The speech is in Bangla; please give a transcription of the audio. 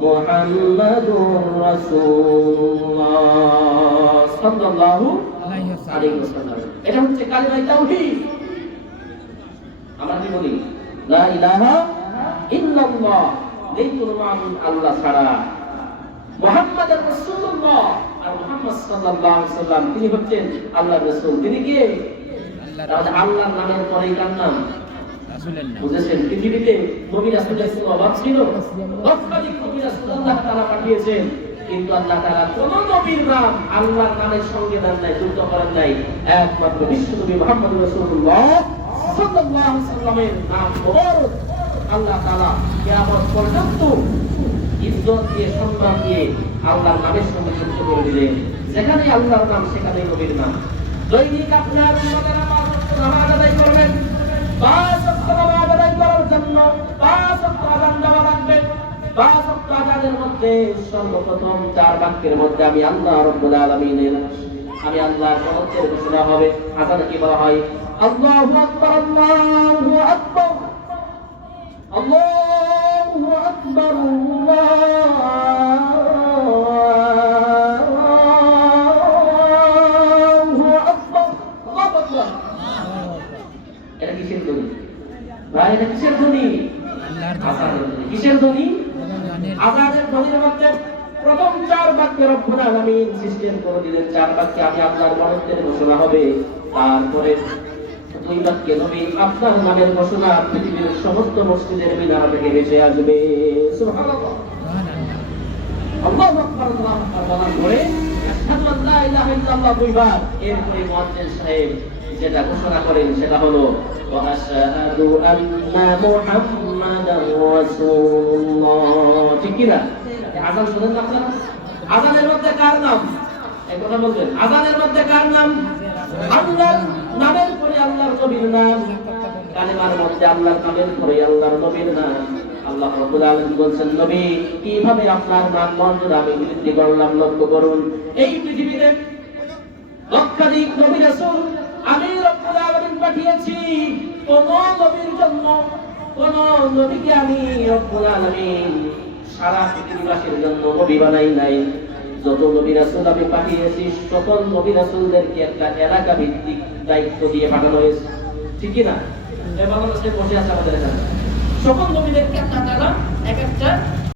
মুহাম্মাদুর রাসূলুল্লাহ। সাল্লাল্লাহু আলাইহি ওয়াসাল্লাম। ওয়াসাল্লাম। এটা হচ্ছে কালিমায়ে তাওহীদ। আমরা কি বলি? লা ইলাহা ইল্লাল্লাহ। নেই কোনো মাবুদ আল্লাহ ছাড়া মুহাম্মদ রাসূলুল্লাহ। আর মুহাম্মদ সাল্লাল্লাহু আলাইহি সাল্লাম তিনি হচ্ছেন আল্লাহর রাসূল। তিনি কে? আল্লাহর আল্লাহর নামের পরে কার নাম? বুঝেছেন পৃথিবীতে নবী রাসূলের অভাব ছিল? লক্ষাধিক নবী রাসূল আল্লাহ তাআলা পাঠিয়েছেন কিন্তু আল্লাহ তাআলা কোন নবীর নাম আল্লাহর নামের সঙ্গে দেন নাই যুক্ত করেন নাই। একমাত্র বিশ্ব নবী মুহাম্মদ রাসূলুল্লাহ সাল্লাল্লাহু আলাইহি সাল্লামের নাম মোবারক আল্লাহ তাআলা কিয়ামত পর্যন্ত ইজ্জত দিয়ে সম্মান দিয়ে আল্লাহর নামের সঙ্গে যুক্ত করে দিলেন। যেখানে আল্লাহর নাম সেখানে নবীর নাম। দৈনিক আপনার উম্মতের নামাজ আদায় করবেন। পাঁচ মধ্যে সর্বপ্রথম চার বাক্যের মধ্যে আমি আল্লাহ রাব্বুল আলামিনের আমি আল্লাহর মহত্বের ঘোষণা হবে আযান কি বলা হয়? আল্লাহু আকবার আল্লাহু আকবার। আল্লাহু আকবার আল্লাহু আকবার। এটা কিসের ধ্বনি? ভাই এটা কিসের ধ্বনি। কিসের ধ্বনি? গানের আজানের মধ্যে প্রথম চার বাক্যে রব্বুল আলামিন সিস্টেম করে দিলেন। চার বাক্যে আমি আল্লাহর মহত্বের ঘোষণা হবে তারপরে দুই বাক্যে নবী আপনার নামের ঘোষণা পৃথিবীর সমস্ত মসজিদের মিনার থেকে ভেসে আসবে। সুবহানাল্লাহ। আল্লাহু আকবার আল্লাহু আকবার বলার পরে আশহাদু আল লা ইলাহা ইল্লাল্লাহ দুইবার। এরপরে মুয়াজ্জিন সাহেব যেটা ঘোষণা করেন সেটা হলো ওয়া আশহাদু আন্না মুহাম্মাদার রাসূলুল্লাহ। ঠিক কি না? এই শুনেন আপনারা? আযানের মধ্যে কার নাম? এই কথা বলবেন। আযানের মধ্যে কার নাম? আল্লাহর নামের পরে আল্লাহর নবীর নাম। কালেমার মধ্যে আল্লাহর নামের পরে আল্লাহর নবীর নাম। আল্লাহ রাব্বুল আলামিন বলছেন, নবী, কীভাবে আপনার নাম মঞ্জুর আমি বৃদ্ধি করলাম, লক্ষ্য করুন। এই পৃথিবীতে লক্ষাধিক নবী রাসূল আমি রব্বুল আলামিন পাঠিয়েছি। কোন নবীর জন্য, কোন নবীকে আমি রব্বুল আলামিন সারা পৃথিবীবাসীর জন্য নবী বানাই নাই। যত নবী রাসূল আমি পাঠিয়েছি, সকল নবী রাসূলদেরকে একটা এলাকা ভিত্তিক দায়িত্ব দিয়ে পাঠানো হয়েছে। ঠিক না? বাংলাদেশে বসে আছে আমাদের এখানে। সকল নবীদেরকে আল্লাহ তালা এক একটা